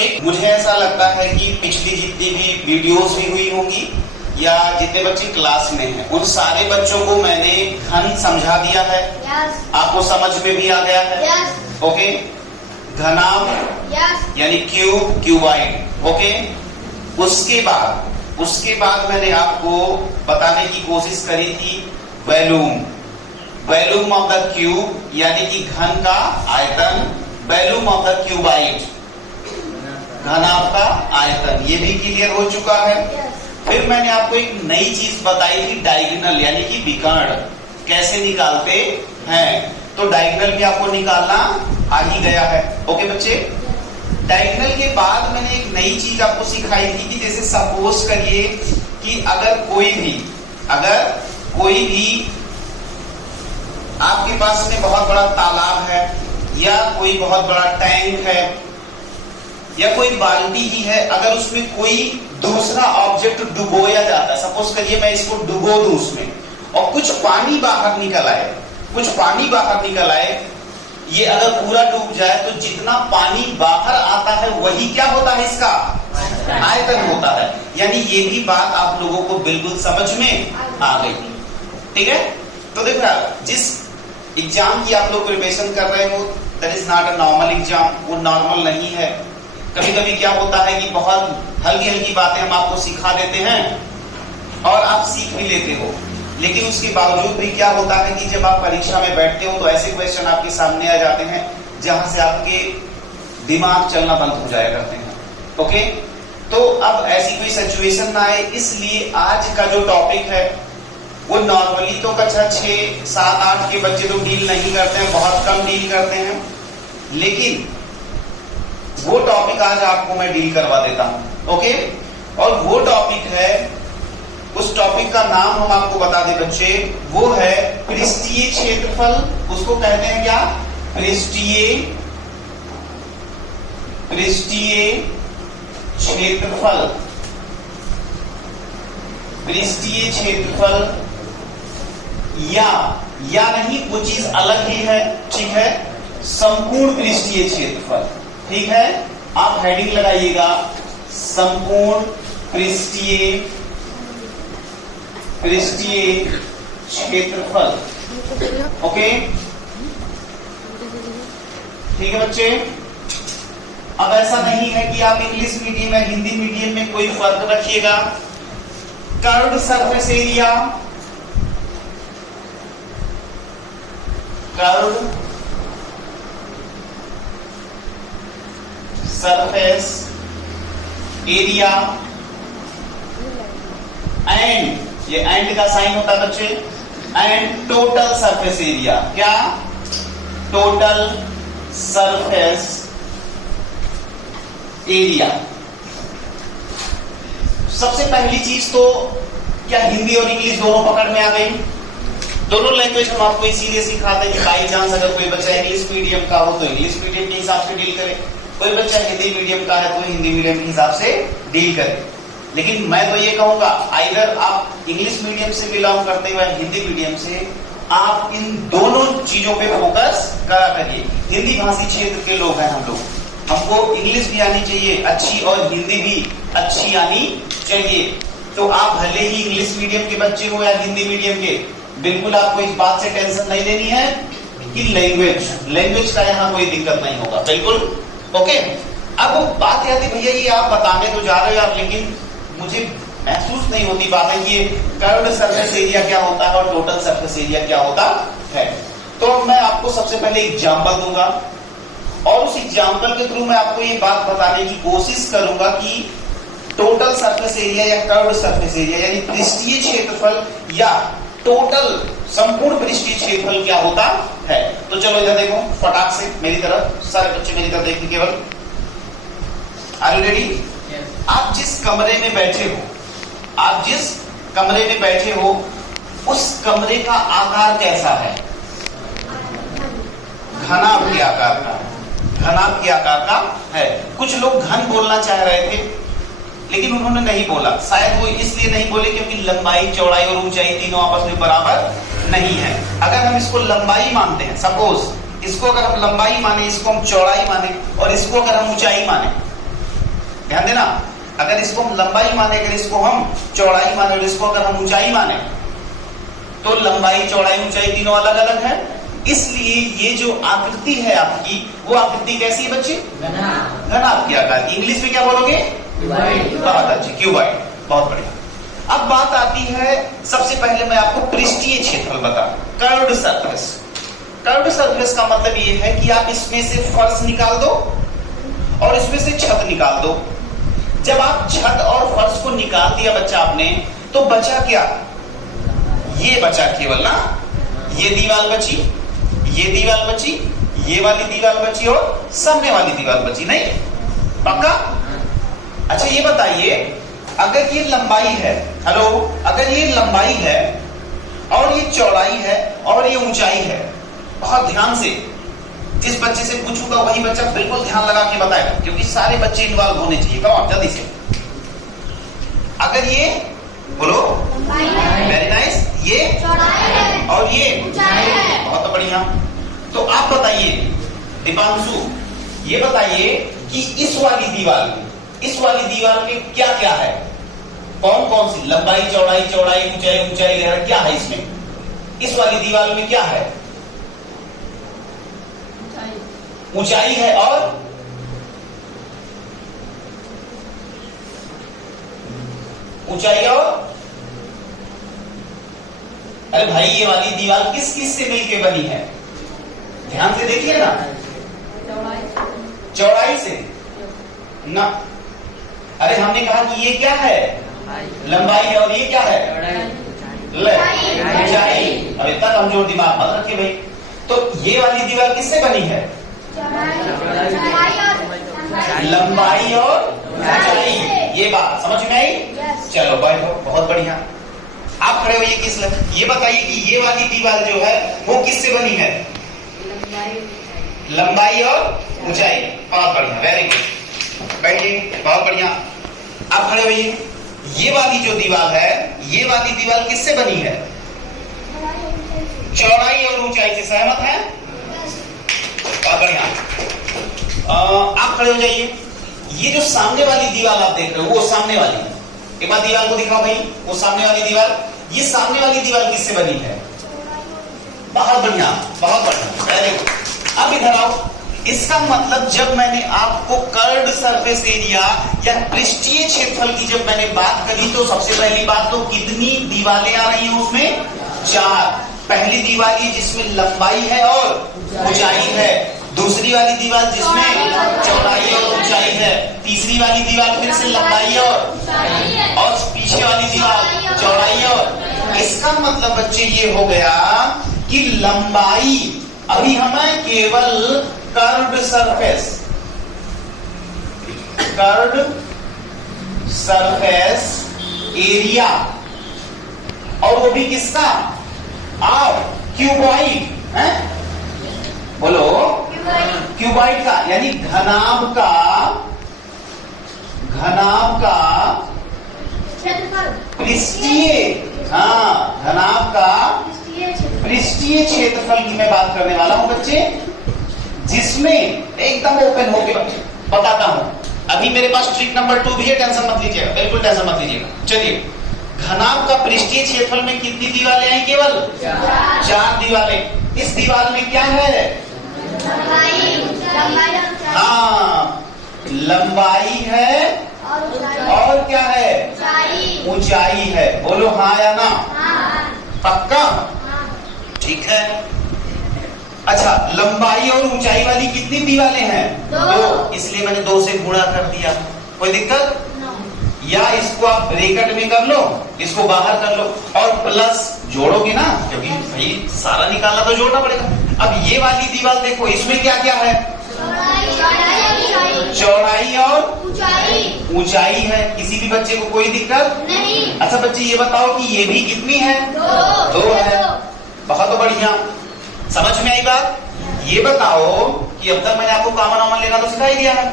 ठीक, मुझे ऐसा लगता है कि पिछली जितनी भी वीडियोस भी हुई होंगी या जितने बच्चे क्लास में हैं उन सारे बच्चों को मैंने घन समझा दिया है। आपको समझ में भी आ गया है। ओके, घनाभ यानी क्यूब, क्यूबाइड। ओके, उसके बाद मैंने आपको बताने की कोशिश करी थी वॉल्यूम ऑफ द क्यूब यानी कि घन का आयतन, वॉल्यूम ऑफ द क्यूबाइड घनाभ का आयतन, ये भी क्लियर हो चुका है। फिर मैंने आपको एक नई चीज बताई थी डायगोनल यानी कि विकर्ण कैसे निकालते हैं। तो डायगोनल भी आपको निकालना आ ही गया है। ओके बच्चे, डायगोनल के बाद मैंने एक नई चीज आपको सिखाई थी कि जैसे सपोज करिए कि अगर कोई भी आपके पास में बहुत बड़ा तालाब है या कोई बहुत बड़ा टैंक है या कोई बाल्टी ही है, अगर उसमें कोई दूसरा ऑब्जेक्ट डुबोया जाता है, सपोज करिए मैं इसको डुबो दूं उसमें और कुछ पानी बाहर निकल आए, ये अगर पूरा डूब जाए तो जितना पानी बाहर आता है वही क्या होता है, इसका आयतन होता है। यानी ये भी बात आप लोगों को बिल्कुल समझ में आ गई। ठीक है, तो देखो जिस एग्जाम की आप लोग प्रिपरेशन कर रहे हो that is not a normal exam, वो नॉर्मल नहीं है। कभी कभी क्या होता है कि बहुत हल्की बातें हम आपको सिखा देते हैं और आप सीख भी लेते हो, लेकिन उसके बावजूद भी क्या होता है कि जब आप परीक्षा में बैठते हो तो ऐसे क्वेश्चन आपके सामने आ जाते हैं जहां से आपके दिमाग चलना बंद हो जाया करते हैं। ओके, तो अब ऐसी कोई सिचुएशन ना आए, इसलिए आज का जो टॉपिक है वो नॉर्मली तो कक्षा 6, 7, 8 के बच्चे तो डील नहीं करते हैं, बहुत कम डील करते हैं, लेकिन वो टॉपिक आज आपको मैं डील करवा देता हूं। ओके, और वो टॉपिक है, उस टॉपिक का नाम हम आपको बता दें बच्चे, वो है पृष्ठीय क्षेत्रफल। उसको कहते हैं क्या, पृष्ठीय क्षेत्रफल। पृष्ठीय क्षेत्रफल या नहीं, वो चीज अलग ही है। ठीक है, संपूर्ण पृष्ठीय क्षेत्रफल। ठीक है, आप हेडिंग लगाइएगा संपूर्ण पृष्ठीय क्षेत्रफल। ओके, ठीक है बच्चे। अब ऐसा नहीं है कि आप इंग्लिश मीडियम या हिंदी मीडियम में कोई फर्क रखिएगा। Curved surface area, curved surface area and, ये एंड का साइन होता है बच्चे, एंड टोटल सरफेस एरिया। क्या, टोटल सरफेस एरिया। सबसे पहली चीज तो क्या हिंदी और इंग्लिश दोनों पकड़ में आ गई? दोनों लैंग्वेज हम आपको इसीलिए सिखाते हैं कि बाई चांस अगर कोई बच्चा इंग्लिश मीडियम का हो तो इंग्लिश मीडियम के हिसाब से डील करे, कोई बच्चा हिंदी मीडियम का है तो हिंदी मीडियम के हिसाब से डील करे। लेकिन मैं तो ये कहूंगा आइदर आप इंग्लिश मीडियम से बिलोंग करते हुए हिंदी मीडियम से, आप इन दोनों चीजों पे फोकस करा करिए। हिंदी भाषी क्षेत्र के लोग हैं हम लोग, हमको इंग्लिश भी आनी चाहिए अच्छी और हिंदी भी अच्छी आनी चाहिए। तो आप भले ही इंग्लिश मीडियम के बच्चे हो या हिंदी मीडियम के, बिल्कुल आपको इस बात से टेंशन नहीं लेनी है कि लैंग्वेज का यहाँ कोई दिक्कत नहीं होगा, बिल्कुल। ओके, अब बात आती भैया ये आप बताने तो जा रहे हो यार, लेकिन मुझे महसूस नहीं होती बात है कि कर्व्ड सरफेस एरिया क्या होता है और टोटल सरफेस एरिया क्या होता है। तो मैं आपको सबसे पहले एग्जांपल दूंगा और उस एग्जांपल के थ्रू मैं आपको ये बात बताने की कोशिश करूंगा कि टोटल सरफेस एरिया या कर्व्ड सरफेस एरिया यानी पृष्ठीय क्षेत्रफल या टोटल संपूर्ण पृष्ठीय क्षेत्रफल क्या होता है। तो चलो इधर देखो फटाक से मेरी तरफ, सारे बच्चे मेरी तरफ देखिए केवल। Are you ready? आप जिस कमरे में बैठे हो, उस कमरे का आकार कैसा है? घनाभ के आकार का है। कुछ लोग घन बोलना चाह रहे थे लेकिन उन्होंने नहीं बोला, शायद वो इसलिए नहीं बोले क्योंकि लंबाई, चौड़ाई और ऊंचाई तीनों आपस में बराबर नहीं है। अगर हम इसको लंबाई मानते हैं, सपोज इसको अगर हम लंबाई माने, इसको हम चौड़ाई माने और इसको अगर हम ऊंचाई माने, ध्यान देना, अगर इसको हम लंबाई माने, अगर इसको हम चौड़ाई माने और इसको अगर हम ऊंचाई माने, तो लंबाई चौड़ाई ऊंचाई तीनों अलग अलग है। इसलिए ये जो आकृति है आपकी, वो आकृति कैसी है बच्चे? घनाभ की आकार की। इंग्लिश में क्या बोलोगे? बहुत अच्छी, क्यूबॉइड। बहुत बढ़िया। अब बात आती है, सबसे पहले मैं आपको पृष्ठीय क्षेत्रफल बता, कर्व्ड सरफेस। कर्व्ड सरफेस का मतलब ये है कि आप इसमें से फर्श निकाल दो और इसमें से छत निकाल दो। जब आप छत और फर्श को निकाल दिया बच्चा आपने, तो बचा क्या? ये बचा केवल ना, ये दीवार बची, ये दीवार बची, ये वाली दीवार बची और सामने वाली दीवार बची। नहीं? पक्का? अच्छा ये बताइए, अगर ये लंबाई है, हेलो, अगर ये लंबाई है और ये चौड़ाई है और ये ऊंचाई है, बहुत ध्यान से, जिस बच्चे से पूछूंगा वही बच्चा बिल्कुल ध्यान लगा के बताएगा, क्योंकि सारे बच्चे इन्वॉल्व होने चाहिए। कम जल्दी से। अगर ये बोलो, वेरी नाइस, ये और ये बहुत बढ़िया। तो आप बताइए दीपांशु, ये बताइए कि इस वाली दीवार में क्या क्या है? कौन कौन सी लंबाई चौड़ाई ऊंचाई वगैरह क्या है इसमें? इस वाली दीवार में क्या है? ऊंचाई है और ऊंचाई और अरे भाई, ये वाली दीवार किस किस से मिलके बनी है? ध्यान से देखिए ना। चौड़ाई से ना। अरे हमने कहा कि ये क्या है? लंबाई है और ये क्या है? ऊंचाई। अब इतना कमजोर दिमाग मत रखिए भाई। तो ये वाली दीवार किससे बनी है? लंबाई और ऊंचाई। ये बात समझ में आई? चलो बैठो, बहुत बढ़िया। आप खड़े होइए, किस ये बताइए कि ये वाली दीवार जो है वो किससे बनी है? लंबाई और ऊंचाई। बहुत बढ़िया, वेरी गुड। बैठिए, बहुत बढ़िया। आप खड़े होइए। ये वाली जो दीवार है, ये वाली दीवार किससे बनी है? चौड़ाई और ऊंचाई से। सहमत है? बहुत बढ़िया। आप खड़े हो जाइए। ये जो सामने वाली दीवार आप देख रहे हो, वो सामने वाली, एक बार दीवार को दिखाओ भाई, वो सामने वाली दीवार। ये सामने वाली दीवार किससे बनी है? बहुत बढ़िया, बहुत बढ़िया, वेरी गुड। अब इधर आओ। इसका मतलब जब मैंने आपको कर्व्ड सरफेस एरिया या पृष्ठीय क्षेत्रफल की जब मैंने बात करी, तो सबसे पहली बात तो कितनी दीवारें आ रही हैं उसमें? 4। पहली दीवार जिसमें लंबाई है और ऊंचाई है, दूसरी वाली दीवार जिसमें चौड़ाई और ऊंचाई है, तीसरी वाली दीवार फिर से लंबाई और पीछे वाली दीवार चौड़ाई और। इसका मतलब बच्चे ये हो गया कि लंबाई, अभी हमें केवल कर्व्ड सरफेस एरिया, और वो भी किसका? क्यूबॉइड है, बोलो क्यूबॉइड का, यानी घनाभ का पृष्ठीय, घनाभ का पृष्ठीय क्षेत्रफल की मैं बात करने वाला हूं बच्चे, जिसमें एकदम ओपन होके बताता हूं। अभी मेरे पास ट्रिक नंबर 2 भी है, टेंशन मत लीजिएगा, बिल्कुल टेंशन मत लीजिएगा। चलिए, घनाभ का पृष्ठीय क्षेत्रफल में कितनी दीवारें हैं? केवल 4 दीवारें। इस दीवार में क्या है? लंबाई है और क्या है? ऊंचाई है। बोलो हाँ या ना? पक्का? ठीक है। अच्छा, लंबाई और ऊंचाई वाली कितनी दीवारें हैं? 2। इसलिए मैंने 2 से गुणा कर दिया। कोई दिक्कत? या इसको आप ब्रैकेट में कर लो, इसको बाहर कर लो, और प्लस जोड़ोगे ना, क्योंकि भाई सारा निकालना तो जोड़ना पड़ेगा। अब ये वाली दीवार देखो, इसमें क्या क्या है? चौड़ाई और ऊंचाई है। किसी भी बच्चे को कोई दिक्कत नहीं। अच्छा बच्चे ये बताओ कि ये भी कितनी है? 2 है। बहुत बढ़िया, समझ में आई बात? ये बताओ कि अब तक मैंने आपको कॉमन लेना तो सिखा ही दिया है।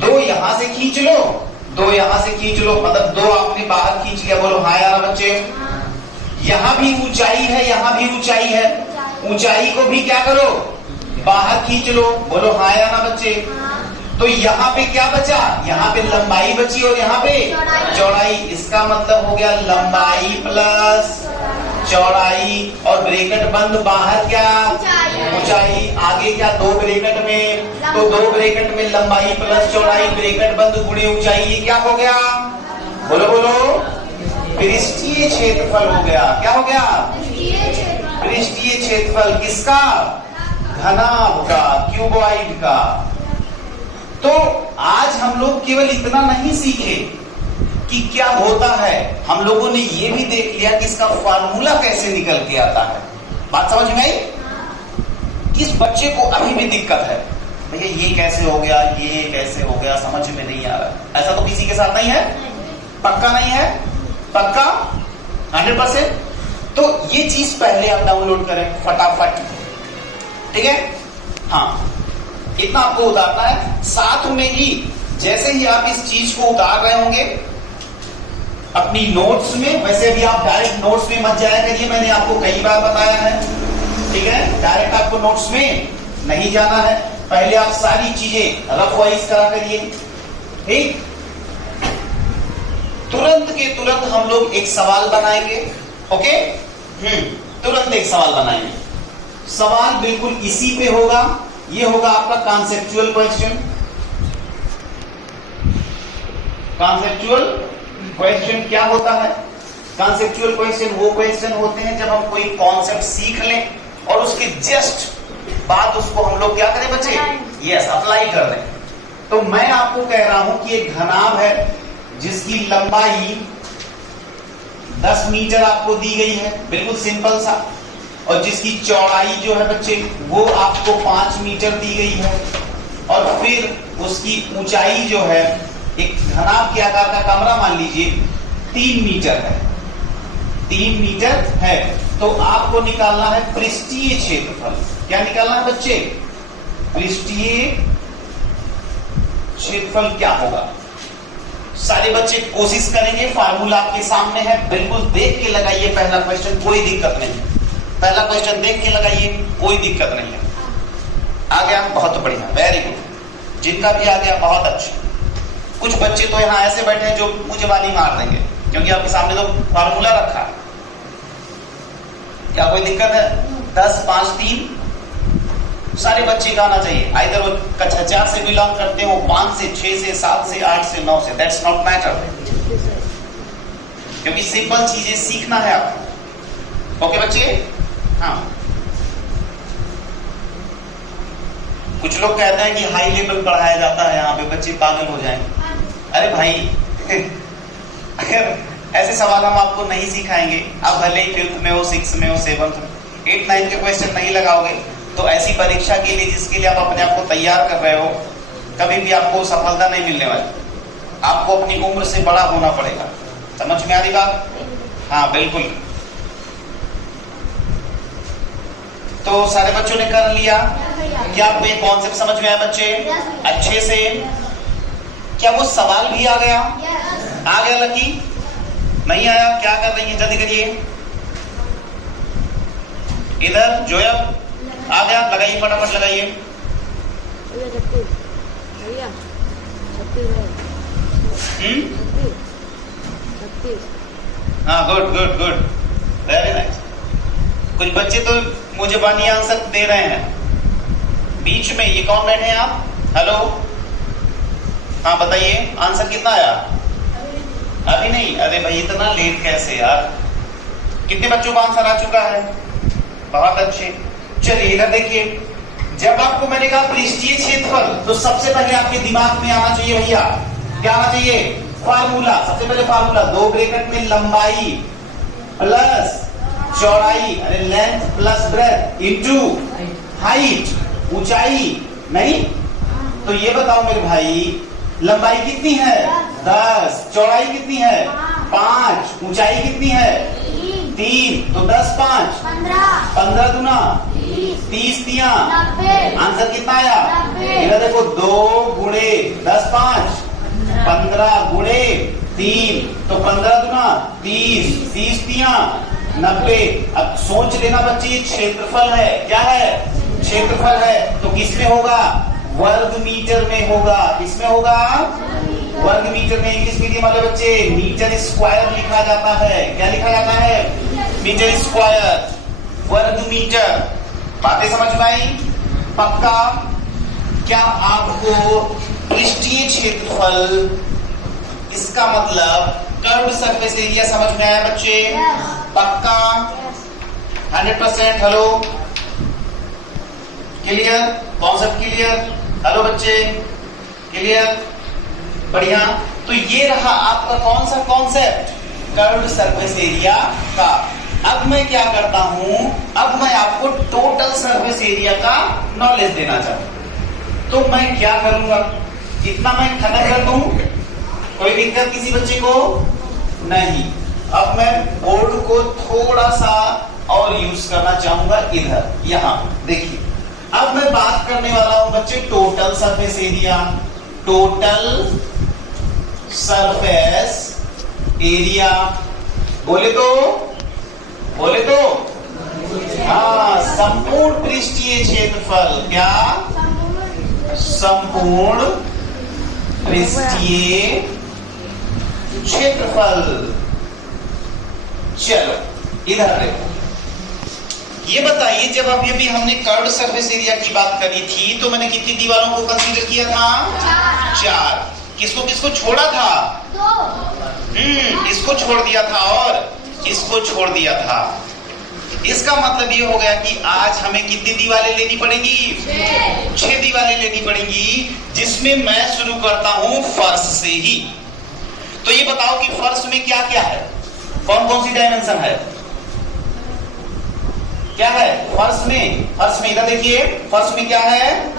2 यहां से खींच लो, 2 यहां से खींच लो, मतलब 2 आपने बाहर खींच लिया। बोलो हाँ यार बच्चे। यहां भी ऊंचाई है, यहां भी ऊंचाई है, ऊंचाई को भी क्या करो? बाहर खींच लो। बोलो हाँ या ना बच्चे। तो यहाँ पे क्या बचा, यहाँ पे लंबाई बची और यहाँ पे चौड़ाई। इसका मतलब हो गया लंबाई प्लस चौड़ाई और ब्रैकेट बंद, बाहर क्या ऊंचाई, आगे क्या दो ब्रैकेट में, तो दो ब्रैकेट में लंबाई प्लस चौड़ाई ब्रैकेट बंद गुणे ऊंचाई, ये क्या हो गया, बोलो बोलो, पृष्ठीय क्षेत्रफल हो गया। क्या हो गया, पृष्ठीय क्षेत्रफल किसका, घनाभ का, क्यूबॉइड का। तो आज हम लोग केवल इतना नहीं सीखे कि क्या होता है, हम लोगों ने ये भी देख लिया कि इसका फार्मूला कैसे निकल के आता है। बात समझ में आई? किस बच्चे को अभी भी दिक्कत है, भैया ये कैसे हो गया, ये कैसे हो गया, समझ में नहीं आ रहा, ऐसा तो किसी के साथ नहीं है, पक्का नहीं है, पक्का 100%। तो ये चीज पहले आप डाउनलोड करें फटाफट, ठीक है। हाँ, इतना आपको उतारना है। साथ में ही जैसे ही आप इस चीज को उतार रहे होंगे अपनी नोट्स में, वैसे भी आप डायरेक्ट नोट्स में मत जाया करिए, मैंने आपको कई बार बताया है, ठीक है। डायरेक्ट आपको नोट्स में नहीं जाना है, पहले आप सारी चीजें रफ वाइज करा करिए, ठीक। तुरंत के तुरंत हम लोग एक सवाल बनाएंगे, ओके। तुरंत एक सवाल बनाएंगे। सवाल बिल्कुल इसी पे होगा, ये होगा आपका कॉन्सेप्चुअल क्वेश्चन। कॉन्सेप्चुअल क्वेश्चन क्या होता है, कॉन्सेप्चुअल क्वेश्चन वो क्वेश्चन होते हैं जब हम कोई कॉन्सेप्ट सीख लें और उसके जस्ट बाद उसको हम लोग क्या करें बच्चे, यस अप्लाई कर दें। तो मैं आपको कह रहा हूं कि एक घनाभ है जिसकी लंबाई 10 मीटर आपको दी गई है, बिल्कुल सिंपल सा, और जिसकी चौड़ाई जो है बच्चे वो आपको 5 मीटर दी गई है, और फिर उसकी ऊंचाई जो है एक घनाभ के आकार का कमरा मान लीजिए 3 मीटर है, 3 मीटर है। तो आपको निकालना है पृष्ठीय क्षेत्रफल। क्या निकालना है बच्चे, पृष्ठीय क्षेत्रफल क्या होगा। सारे बच्चे कोशिश करेंगे, फार्मूला आपके सामने है, बिल्कुल देख के लगाइए पहला क्वेश्चन, कोई दिक्कत नहीं है। पहला क्वेश्चन देख के लगाइए, कोई दिक्कत नहीं है। आ गया, बहुत बढ़िया, वेरी गुड। जिनका भी आ गया बहुत अच्छा। कुछ बच्चे तो यहाँ ऐसे बैठे हैं जो मुझे वाली मार देंगे, क्योंकि आपके सामने तो फार्मूला रखा है। क्या कोई दिक्कत है? 10, 5, 3 सारे बच्चे का आना चाहिए। आइदर वो कक्षा 4 से बिलोंग करते हो, 5 से, 6 से, 7 से, 8 से, 9 से, दैट्स नॉट मैटर, क्योंकि सिंपल चीजें सीखना है आपको। ओके बच्चे? हाँ, कुछ लोग कहते हैं कि हाई लेवल पढ़ाया जाता है यहाँ पे, बच्चे पागल हो जाएंगे। अरे भाई अगर ऐसे सवाल हम आपको नहीं सिखाएंगे, आप भले ही 5th में हो, 6th में हो, 7th में, 8, 9 के क्वेश्चन नहीं लगाओगे, तो ऐसी परीक्षा के लिए जिसके लिए आप अपने आप को तैयार कर रहे हो, कभी भी आपको सफलता नहीं मिलने वाली। आपको अपनी उम्र से बड़ा होना पड़ेगा। समझ में आ रही बात? हाँ बिल्कुल। तो सारे बच्चों ने कर लिया। क्या आपको ये कॉन्सेप्ट समझ में आया बच्चे? अच्छे से। क्या वो सवाल भी आ गया? आ गया लकी? नहीं आया? क्या कर रही है, जल्दी करिए। इधर जोयब आ गया, लगाइए फटाफट लगाइए। हाँ good good good, very nice. कुछ बच्चे तो मुझे बानी आंसर दे रहे हैं बीच में। ये कौन बैठे हैं आप? हेलो, हाँ बताइए, आंसर कितना आया? अभी नहीं? अरे भाई इतना लेट कैसे यार। कितने बच्चों का आंसर आ चुका है? बहुत अच्छे। चलिए इधर देखिए, जब आपको मैंने कहा पृष्ठीय क्षेत्रफल, तो सबसे पहले आपके दिमाग में आना चाहिए भैया, क्या आना चाहिए? फार्मूला। सबसे पहले फार्मूला, 2 ब्रैकेट में लंबाई प्लस चौड़ाई, अरे length plus breadth into height, ऊंचाई। नहीं तो ये बताओ मेरे भाई, लंबाई कितनी है? 10। चौड़ाई कितनी है? 5। ऊंचाई कितनी है? 3। तो 10, 5, 15 दूना 30, 3 आंसर कितना आया? इधर देखो, 2 गुणे 10, 5, 15 गुणे 3, तो 15 दूना 30, 30, 3 90। अब सोच लेना बच्चे, ये क्षेत्रफल है। क्या है? क्षेत्रफल है। तो किसमें होगा? वर्ग मीटर में होगा। किसमें होगा? वर्ग मीटर में। इंग्लिश मीडियम वाले बच्चे मीटर स्क्वायर लिखा जाता है। क्या लिखा जाता है? मीटर स्क्वायर, वर्ग मीटर। बातें समझ में आई? पक्का? क्या आपको पृष्ठीय क्षेत्रफल, इसका मतलब कर्व्ड सरफेस एरिया समझ में आया बच्चे? पक्का? 100%? Hello, clear? Concept clear? Hello बच्चे, क्लियर? बढ़िया। तो ये रहा आपका कौन सा कॉन्सेप्ट? कर्व्ड सरफेस एरिया का। अब मैं क्या करता हूं, अब मैं आपको टोटल सरफेस एरिया का नॉलेज देना चाहता हूं। तो मैं क्या करूंगा, इतना मैं खत्म कर दूं, कोई दिक्कत किसी बच्चे को नहीं। अब मैं बोर्ड को थोड़ा सा और यूज करना चाहूंगा इधर, यहां देखिए। अब मैं बात करने वाला हूं बच्चे total surface area. Total surface area बोले तो हाँ, संपूर्ण पृष्ठीय क्षेत्रफल। क्या? संपूर्ण पृष्ठीय क्षेत्रफल। चलो इधर देखो, ये बताइए, जब अभी हमने कर्व्ड सरफेस एरिया की बात करी थी तो मैंने कितनी दीवारों को कंसीडर किया था? 4। किसको किसको छोड़ा था? 2। इसको छोड़ दिया था और इसको छोड़ दिया था। इसका मतलब ये हो गया कि आज हमें कितनी दीवारें लेनी पड़ेंगी? 6 दीवारें लेनी पड़ेंगी, जिसमें मैं शुरू करता हूं फर्श से ही। तो ये बताओ कि फर्श में क्या क्या है, कौन कौन सी डायमेंशन है? क्या है फर्श में इधर देखिए, फर्श में क्या है?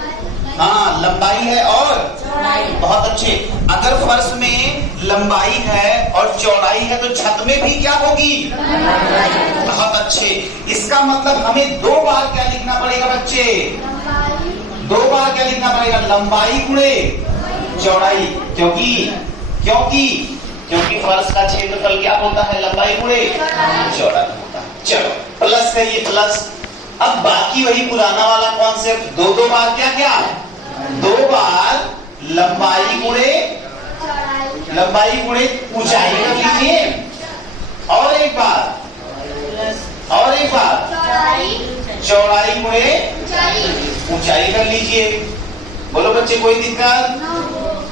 हाँ, लंबाई है और चौड़ाई। बहुत अच्छे। अगर फर्श में लंबाई है और चौड़ाई है तो छत में भी क्या होगी? बहुत अच्छे। इसका मतलब हमें 2 बार क्या लिखना पड़ेगा बच्चे? 2 बार क्या लिखना पड़ेगा? लंबाई गुणे चौड़ाई। क्योंकि फर्श का क्षेत्रफल क्या होता है? लंबाई गुणे चौड़ाई होता है। चलो प्लस करिए, प्लस। अब बाकी वही पुराना वाला कॉन्सेप्ट, 2 बार क्या? 2 बार लंबाई गुणे ऊंचाई कर लीजिए, और एक बार चौड़ाई गुणे ऊंचाई कर लीजिए। बोलो बच्चे, कोई दिक्कत?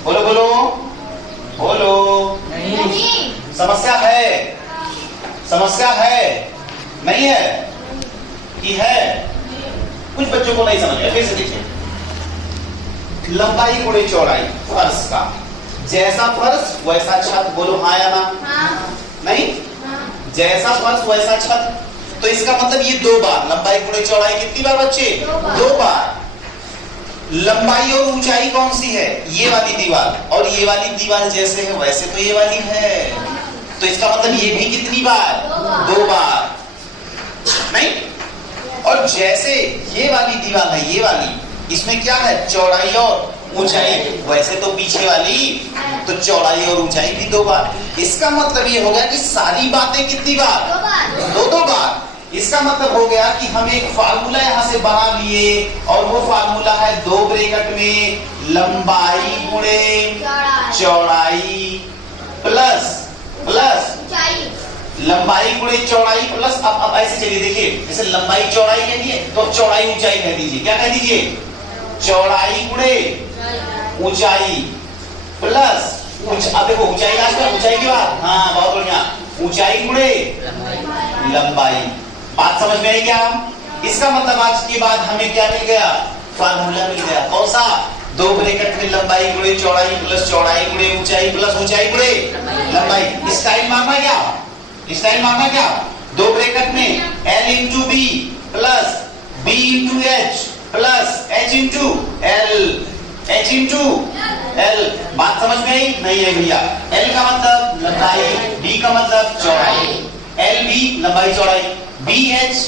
बोलो। नहीं। समस्या है? नहीं है कि है? कुछ बच्चों को नहीं समझ गया, फिर से देखिए। लंबाई गुणे चौड़ाई फर्श का, जैसा फर्श वैसा छत। बोलो हाँ या ना? हाँ। नहीं? हाँ। जैसा फर्श वैसा छत। तो इसका मतलब ये 2 बार लंबाई गुणे चौड़ाई। कितनी बार बच्चे? 2 बार। लंबाई और ऊंचाई कौन सी है? ये वाली दीवार, और ये वाली दीवार जैसे है वैसे तो ये वाली है। तो इसका मतलब ये भी कितनी बार? 2 बार। नहीं? और जैसे ये वाली दीवार है, ये वाली, इसमें क्या है? चौड़ाई और ऊंचाई। वैसे तो पीछे वाली तो चौड़ाई और ऊंचाई भी 2 बार। इसका मतलब ये हो गया कि सारी बातें कितनी बार? 2 बार। इसका मतलब हो गया कि हम एक फार्मूला यहां से बना लिए, और वो फार्मूला है 2 ब्रैकेट में लंबाई गुणे चौड़ाई प्लस लंबाई गुणे चौड़ाई प्लस। अब ऐसे चलिए देखिए, जैसे लंबाई चौड़ाई कह दिए तो चौड़ाई ऊंचाई कह दीजिए। क्या कह दीजिए? चौड़ाई गुणे ऊंचाई प्लस अब देखो ऊंचाई लास्ट में, ऊंचाई की बात। हाँ, बहुत बढ़िया। ऊंचाई गुणे लंबाई। बात समझ में आई क्या? इसका मतलब आज के बाद हमें क्या मिल गया? फार्मूला मिल गया। कौन सा? 2 ब्रैकेट में लंबाई गुणे चौड़ाई प्लस चौड़ाई गुणे ऊंचाई प्लस ऊंचाई गुणे लंबाई। स्टाइल मारना क्या? 2 ब्रैकेट में L into B plus B into H plus H into L। बात समझ में आई? नहीं है भैया। L का मतलब लंबाई, B का मतलब चौड़ाई। LB लंबाई चौड़ाई, BH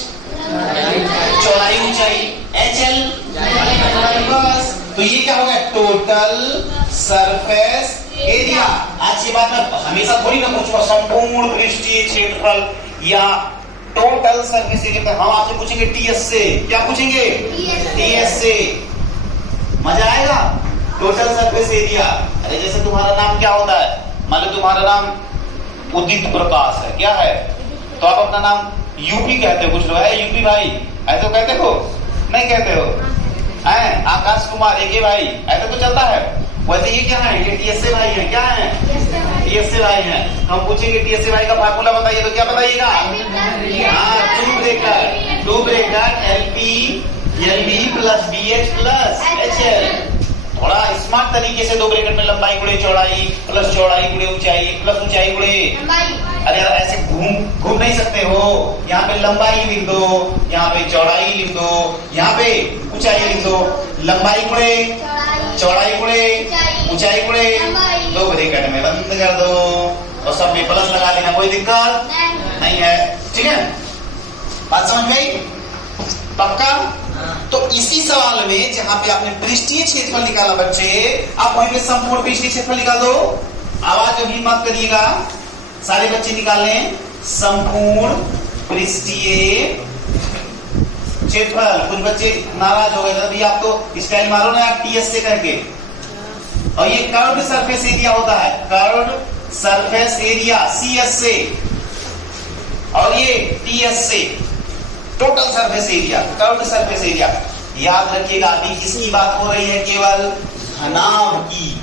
चौड़ाई ऊंचाई, HL बस। तो ये क्या हो गया? Total surface area. आज की बात में हमेशा थोड़ी ना पूछूंगा संपूर्ण पृष्ठीय क्षेत्रफल या टोटल सरफेस एरिया। हम आपसे पूछेंगे TS से। क्या पूछेंगे? TS से। मजा आएगा। टोटल सरफेस एरिया, अरे जैसे तुम्हारा नाम क्या होता है, मान लो तुम्हारा नाम उदित प्रकाश है, क्या है, तो आप अपना नाम यूपी कहते हो, कुछ लोग है यूपी भाई, ऐसे तो कहते हो, नहीं कहते हो, हैं आकाश कुमार एके भाई, ऐसे तो चलता है। वैसे ये क्या है, ये टीएसए भाई है, क्या है, टीएसए भाई है। हम पूछेंगे टीएसए भाई का फार्मूला बताइए, तो क्या बताइएगा, हाँ two bracket LP plus BH plus HL. थोड़ा स्मार्ट तरीके से दो ब्रैकेट में लंबाई गुणे चौड़ाई प्लस चौड़ाई गुणे ऊंचाई प्लस ऊंचाई गुणे, अरे यार ऐसे घूम नहीं सकते हो। यहाँ पे लंबाई लिख दो, यहाँ पे चौड़ाई लिख दो, यहाँ पे ऊंचाई लिख दो। लंबाई गुणे चौड़ाई गुणे ऊंचाई गुणे दो ब्रैकेट में बंद कर दो और सब में प्लस लगा देना, कोई दिक्कत नहीं है। ठीक है, बात समझ गई, पक्का। तो इसी सवाल में जहां पे आपने पृष्ठीय क्षेत्रफल निकाला बच्चे, आप वहीं पे संपूर्ण पृष्ठीय क्षेत्रफल निकाल दो। आवाज अभी मत करिएगा, सारे बच्चे निकाल लें संपूर्ण पृष्ठीय क्षेत्रफल। कुछ बच्चे नाराज हो गए, अभी आप तो स्टाइल मारो ना आप टीएस से करके। और ये कर्व्ड सरफेस एरिया होता है, कर्व्ड सरफेस एरिया सीएस से, और ये टीएस से, total surface area, curved surface area. याद रखिएगा, अभी किसकी बात हो रही है, केवल घनाभ की।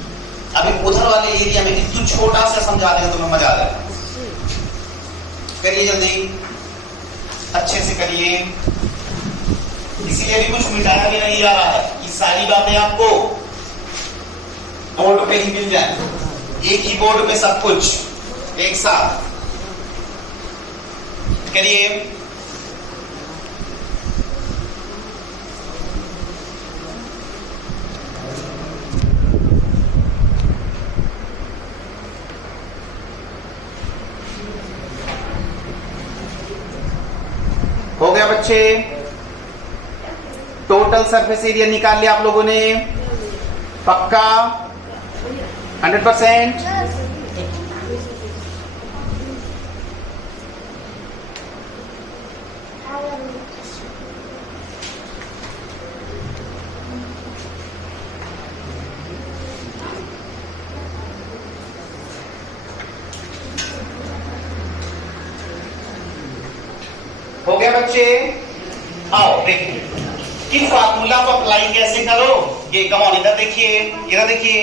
अभी उधर वाले एरिया में कितना छोटा सा समझा देगा तुम्हें मजा आ जाएगा। करिए जल्दी, अच्छे से करिए, इसीलिए भी कुछ मिटाया भी नहीं जा रहा है, ये सारी बातें आपको बोर्ड पे ही मिल जाए, एक ही बोर्ड पे सब कुछ एक साथ। करिए, हो गया बच्चे, टोटल सरफेस एरिया निकाल लिया आप लोगों ने, पक्का 100%। हो गया बच्चे, आओ देखिए किस फार्मूला को अप्लाई कैसे करो। ये कमॉन इधर देखिए, इधर देखिए,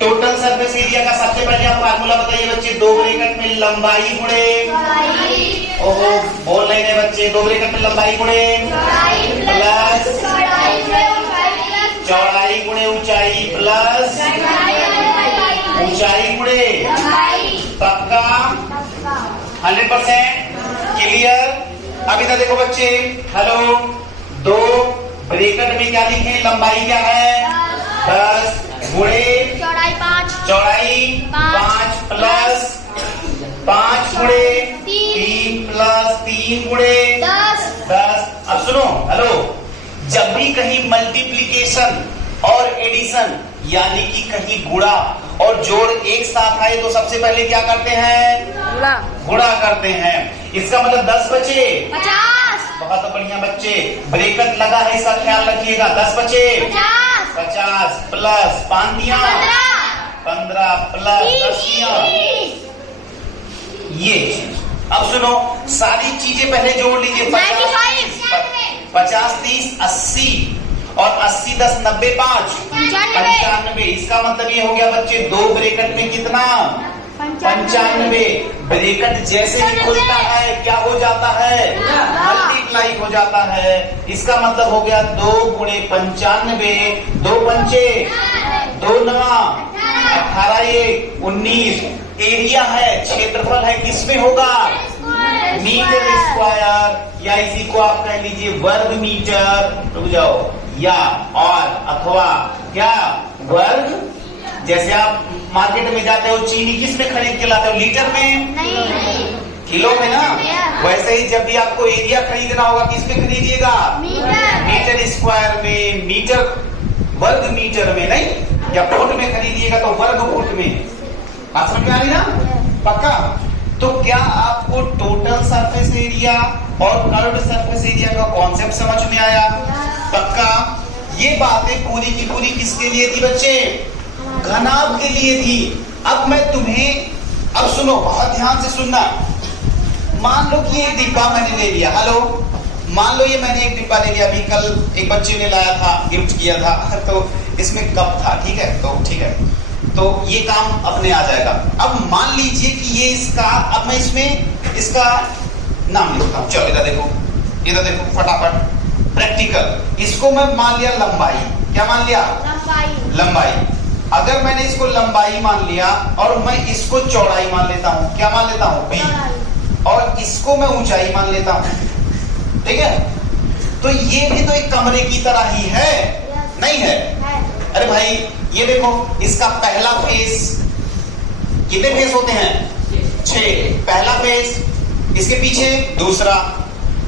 टोटल सरफेस एरिया का सबसे पहले आप फार्मूला बताइए बच्चे, दो ब्रैकेट में लंबाई गुणे, ओहो बोल नहीं रहे बच्चे, दो ब्रैकेट में लंबाई गुणे प्लस चौड़ाई गुणे ऊंचाई प्लस ऊंचाई गुणे, पक्का 100%, क्लियर। अभी तक देखो बच्चे, हेलो, दो ब्रैकेट में क्या लिखे, लंबाई क्या है 10 गुणे चौड़ाई 5 प्लस 5 गुणे 3 प्लस 3 गुणे 10। अब सुनो, हेलो, जब भी कहीं मल्टीप्लीकेशन और एडिशन यानी कि कहीं गुणा और जोड़ एक साथ आए तो सबसे पहले क्या करते हैं, गुणा करते हैं। इसका मतलब 10 बचे 50। बहुत बढ़िया बच्चे, ब्रैकेट लगा है इसका ख्याल रखिएगा, 10 बचे 50 प्लस 5 दिया 15 प्लस 10 दिया, ये चीज। अब सुनो, सारी चीजें पहले जोड़ लीजिए, 50 30 80 और 80 10 90 5 95। इसका मतलब ये हो गया बच्चे, दो ब्रैकेट में कितना 95। ब्रैकेट जैसे ही खुलता है क्या हो जाता है, मल्टीप्लाई हो जाता है। इसका मतलब हो गया 2 गुणे 95, 2 पंचे 2 9 18 1 19। एरिया है, क्षेत्रफल है, किसमें होगा, मीटर स्क्वायर, या इसी को आप कह लीजिए वर्ग मीटर। रुक जाओ, या और अथवा क्या वर्ग। जैसे आप मार्केट में जाते हो, चीनी किस में खरीद के लाते हो, लीटर में नहीं, किलो में ना। वैसे ही जब भी आपको एरिया खरीदना होगा किस में खरीदिएगा, मीटर स्क्वायर में, मीटर वर्ग मीटर में नहीं, या फुट में खरीदिएगा तो वर्ग फुट में। बात समझ में आ रही ना, पक्का। तो क्या आपको टोटल सरफेस एरिया और कर्व्ड सरफेस एरिया का कॉन्सेप्ट समझ में आया, पक्का। ये बातें पूरी की पूरी किसके लिए थी बच्चे? घनाभ के लिए थी। अब मैं तुम्हें, अब सुनो, बहुत ध्यान से सुनना। मान लो कि एक डिब्बा मैंने ले लिया, हेलो, मान लो ये मैंने एक डिब्बा ले लिया, अभी कल एक बच्चे ने लाया था, गिफ्ट किया था, तो इसमें कप था, ठीक है, तो ठीक है, तो ये काम अपने आ जाएगा। अब मान लीजिए कि ये इसका, अब मैं इसमें इसका नाम लिखता हूं। चलो इधर देखो फटाफट, प्रैक्टिकल। इसको मैं मान लिया लंबाई, क्या मान लिया? लंबाई। अगर मैंने इसको लंबाई मान लिया और मैं इसको चौड़ाई मान लेता हूं, क्या मान लेता हूं? बी। और इसको मैं ऊंचाई मान लेता हूं, ठीक है, तो ये भी तो एक कमरे की तरह ही है, नहीं है? अरे भाई ये देखो, इसका पहला फेस, कितने फेस होते हैं? 6। पहला फेस, इसके पीछे दूसरा,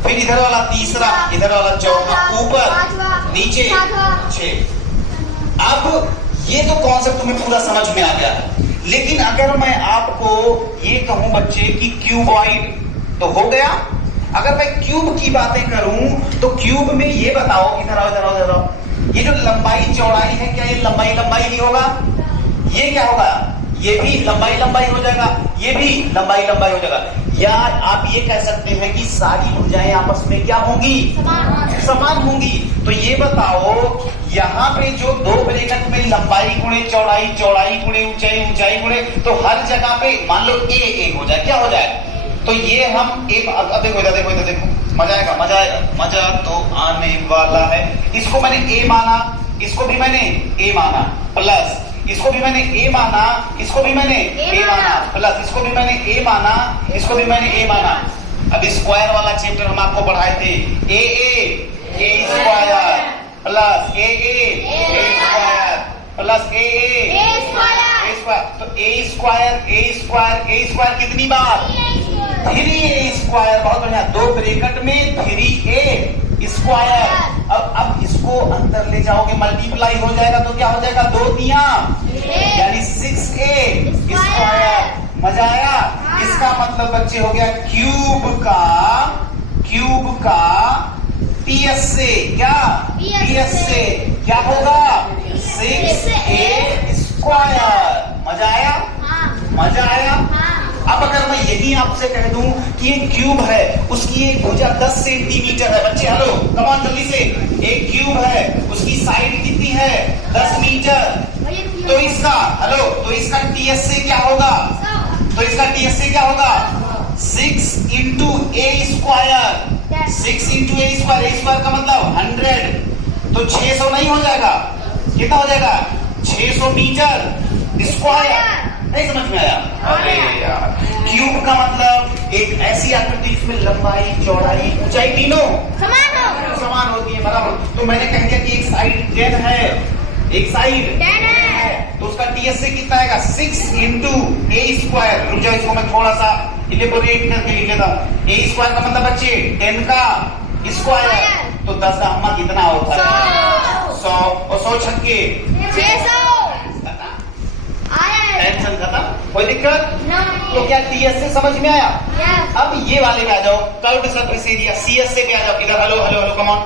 फिर इधर वाला तीसरा, इधर वाला चौथा, ऊपर नीचे 6। अब ये तो कॉन्सेप्ट तुम्हें पूरा समझ में आ गया है। लेकिन अगर मैं आपको ये कहूं बच्चे कि क्यूबॉइड, तो हो गया। अगर मैं क्यूब की बातें करूं तो क्यूब में ये बताओ, इधर आओ इधर आओ इधर आओ, ये जो लंबाई चौड़ाई है, क्या ये लंबाई ही होगा? ये क्या होगा? ये भी लंबाई हो जाएगा, ये भी लंबाई हो जाएगा। या आप ये कह सकते हैं कि सारी भुजाएं आपस में क्या होंगी? समान होंगी। तो ये बताओ, यहाँ पे जो 2 ब्रैकेट में लंबाई गुणे चौड़ाई, चौड़ाई गुणे ऊंचाई, ऊंचाई गुणे, तो हर जगह पे मान लो ए हो जाए, क्या हो जाए? तो ये हम एक, अब देखो इधर देखो, मजा आएगा, मजा तो आने वाला है। इसको मैंने ए माना, इसको भी मैंने ए माना, प्लस इसको भी मैंने ए माना, इसको भी मैंने ए माना, प्लस इसको भी मैंने ए माना, इसको भी मैंने ए माना। अब स्क्वायर वाला चैप्टर हम आपको पढ़ाए थे, ए स्क्वायर प्लस ए स्क्वायर प्लस ए स्क्वायर। तो ए स्क्वायर कितनी बार? 3a square. बहुत बढ़िया, 2 ब्रैकेट में 3a स्क्वायर। अब इसको अंदर ले जाओगे, मल्टीप्लाई हो जाएगा, तो क्या हो जाएगा? 2 तिया यानी 6a स्क्वायर। मजा आया? इसका मतलब बच्चे हो गया क्यूब का ts से क्या होगा? 6a square. मजा आया? अब अगर मैं यही आपसे कह दूं कि एक क्यूब है, उसकी एक भुजा 10 सेंटीमीटर है, बच्चे हेलो कम ऑन जल्दी से, एक क्यूब है, उसकी साइड कितनी है? 10 मीटर। तो इसका टीएस से क्या होगा? 6 इंटू ए स्क्वायर। 6 इंटू ए स्क्वायर का मतलब 100, तो 600 नहीं हो जाएगा? कितना हो जाएगा? 600 मीटर स्क्वायर। नहीं समझ में आया? अरे यार, क्यूब का मतलब एक ऐसी आकृति जिसमें लंबाई, चौड़ाई, ऊंचाई तीनों समान होती है, बराबर। तो मैंने कह दिया कि एक साइड 10 है, एक साइड 10 है, तो उसका टीएस से कितना आएगा? 6 इंटू ए स्क्वायर। रुक जाओ, इसको मैं थोड़ा सा इलेबोरेट करके लिख लेता हूँ। ए स्क्वायर का मतलब बच्चे 10 का स्क्वायर, तो 10 का अम्मा कितना होता है? 100। और 100 छक्के 600। टेंशन खत्म, कोई दिक्कत? तो क्या टीएस से समझ में आया? अब ये वाले पे आ जाओ, कर्व्ड सरफेस एरिया, सीएस से पे आ जाओ। इधर हेलो कम ऑन।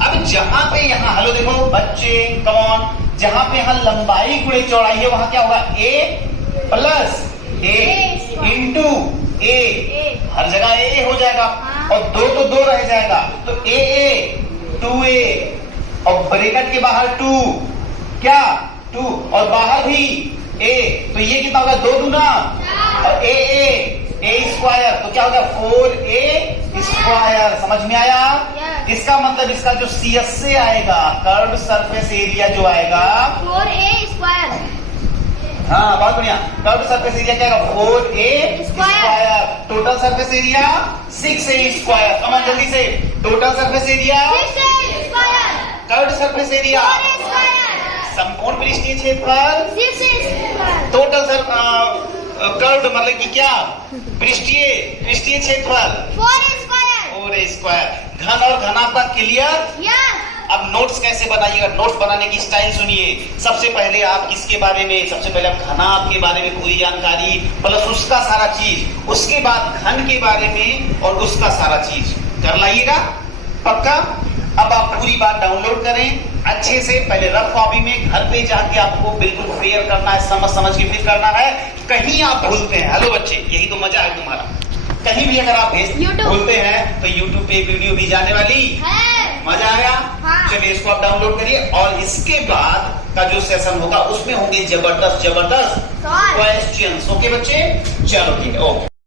अब जहां पे यहाँ हेलो देखो बच्चे, कम ऑन, जहां पे यहाँ लंबाई गुणे चौड़ाई है, वहां क्या होगा? ए प्लस ए इंटू ए, हर जगह ए हो जाएगा, और 2 तो 2 रह जाएगा, तो ए 2a, और ब्रैकेट के बाहर 2, क्या 2, और बाहर भी ए, तो ये कितना होगा? 2 दूना, और ए स्क्वायर, तो क्या होगा? 4a square. समझ में आया? इसका मतलब इसका जो सीएस से आएगा, कर्व्ड सरफेस एरिया जो आएगा 4a स्क्वायर। हाँ बहुत बढ़िया, कर्व्ड सरफेस एरिया क्या आएगा? 4a square. Total surface area 6a square. Come जल्दी से, total surface area 6a square. Curved surface area 4a square. समकोण पृष्ठीय क्षेत्रफल 6a स्क्वायर। टोटल कर्व्ड मतलब कि क्या? पृष्ठीय क्षेत्रफल 4a स्क्वायर। 4a square. घन और घन आपका क्लियर? यस। अब नोट्स कैसे बनाइएगा? नोट्स बनाने की स्टाइल सुनिए। सबसे पहले आप किसके बारे में, सबसे पहले आप घनाभ के बारे में पूरी जानकारी, प्लस उसका सारा चीज, उसके बाद घन के बारे में और उसका सारा चीज कर लाइएगा, पक्का? अब आप पूरी बात डाउनलोड करें, अच्छे से पहले रफ कॉपी में घर पे जाके आपको बिल्कुल फेयर करना है, समझ के फिर करना है। कहीं आप भूलते हैं, हेलो बच्चे, यही तो मजा है तुम्हारा। कहीं भी अगर आप YouTube। भूलते हैं तो YouTube पे वीडियो भी जाने वाली है। मजा आया। हाँ। चलिए इसको आप डाउनलोड करिए और इसके बाद का जो सेशन होगा उसमें होंगे जबरदस्त सवाल। क्वेश्चंस। ओके बच्चे, चलो ठीक है, ओके।